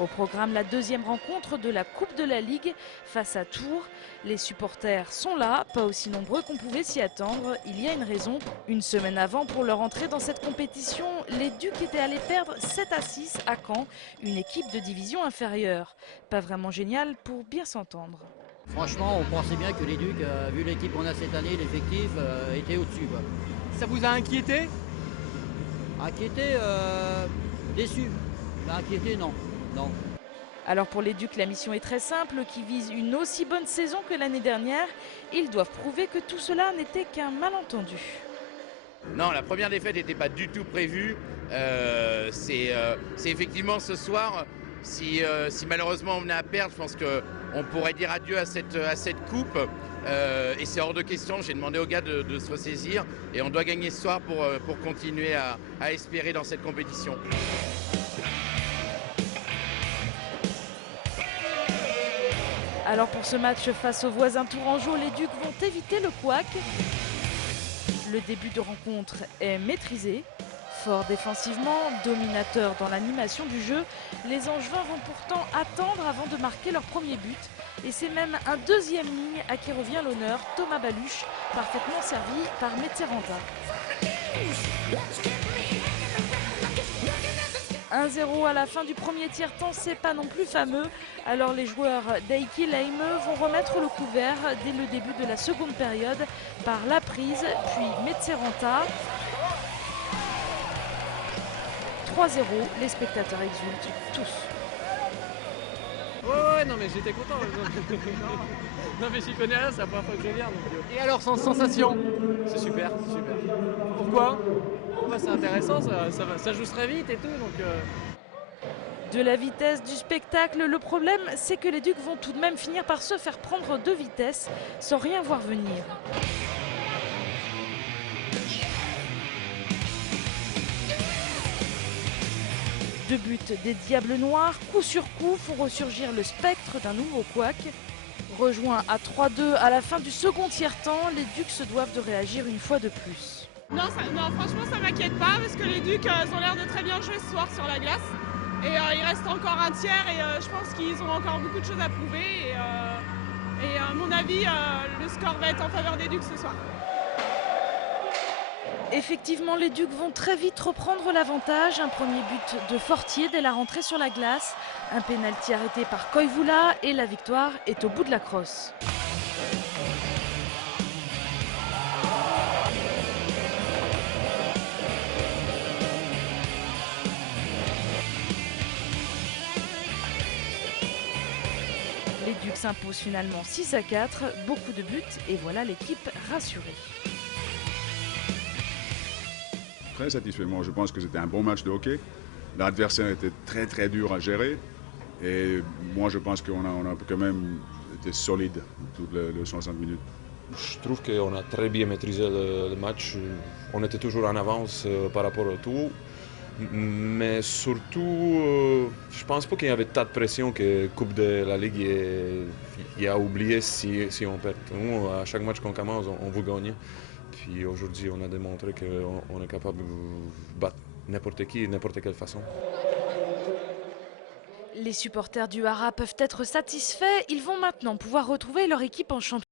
Au programme, la deuxième rencontre de la Coupe de la Ligue face à Tours. Les supporters sont là, pas aussi nombreux qu'on pouvait s'y attendre. Il y a une raison. Une semaine avant, pour leur entrée dans cette compétition, les Ducs étaient allés perdre 7-6 à Caen, une équipe de division inférieure. Pas vraiment génial pour bien s'entendre. Franchement, on pensait bien que les Ducs, vu l'équipe qu'on a cette année, l'effectif, était au-dessus. Ça vous a inquiété? Inquiété, déçu. Mais inquiété, non. Non. Alors pour les Ducs, la mission est très simple, qui vise une aussi bonne saison que l'année dernière. Ils doivent prouver que tout cela n'était qu'un malentendu. Non, la première défaite n'était pas du tout prévue. C'est effectivement ce soir. Si malheureusement on venait à perdre, je pense qu'on pourrait dire adieu à cette coupe. Et c'est hors de question. J'ai demandé aux gars de se ressaisir. Et on doit gagner ce soir pour continuer à espérer dans cette compétition. Alors pour ce match face aux voisins tourangeaux, les Ducs vont éviter le couac. Le début de rencontre est maîtrisé. Fort défensivement, dominateur dans l'animation du jeu, les Angevins vont pourtant attendre avant de marquer leur premier but. Et c'est même un deuxième ligne à qui revient l'honneur, Thomas Baluch, parfaitement servi par Metseranta. 1-0 à la fin du premier tiers-temps, c'est pas non plus fameux. Alors les joueurs d'Eiki Leime vont remettre le couvert dès le début de la seconde période par la prise, puis Metseranta. 3-0, les spectateurs exultent tous. Ouais, non mais j'étais content. Non mais j'y connais rien, c'est la première fois que je viens. Et alors, sans sensation? C'est super, c'est super. Pourquoi? Bah, c'est intéressant, ça joue très vite et tout, donc... De la vitesse, du spectacle, le problème c'est que les Ducs vont tout de même finir par se faire prendre de vitesse sans rien voir venir. Deux buts des Diables Noirs, coup sur coup, font ressurgir le spectre d'un nouveau couac. Rejoint à 3-2 à la fin du second tiers-temps, les Ducs se doivent de réagir une fois de plus. Non, franchement ça m'inquiète pas parce que les Ducs ont l'air de très bien jouer ce soir sur la glace. Et il reste encore un tiers et je pense qu'ils ont encore beaucoup de choses à prouver. Et à mon avis, le score va être en faveur des Ducs ce soir. Effectivement, les Ducs vont très vite reprendre l'avantage. Un premier but de Fortier dès la rentrée sur la glace. Un pénalty arrêté par Koivula et la victoire est au bout de la crosse. Les Ducs s'imposent finalement 6-4, beaucoup de buts et voilà l'équipe rassurée. Très satisfait. Moi, je pense que c'était un bon match de hockey. L'adversaire était très très dur à gérer. Et moi, je pense qu'on a quand même été solide toutes les 60 minutes. Je trouve qu'on a très bien maîtrisé le match. On était toujours en avance par rapport à tout. Mais surtout, je pense pas qu'il y avait tant de pression que Coupe de la Ligue il a oublié si on perd. Nous, à chaque match qu'on commence, on veut gagner. Puis aujourd'hui, on a démontré qu'on est capable de battre n'importe qui, de n'importe quelle façon. Les supporters du Hara peuvent être satisfaits. Ils vont maintenant pouvoir retrouver leur équipe en championnat.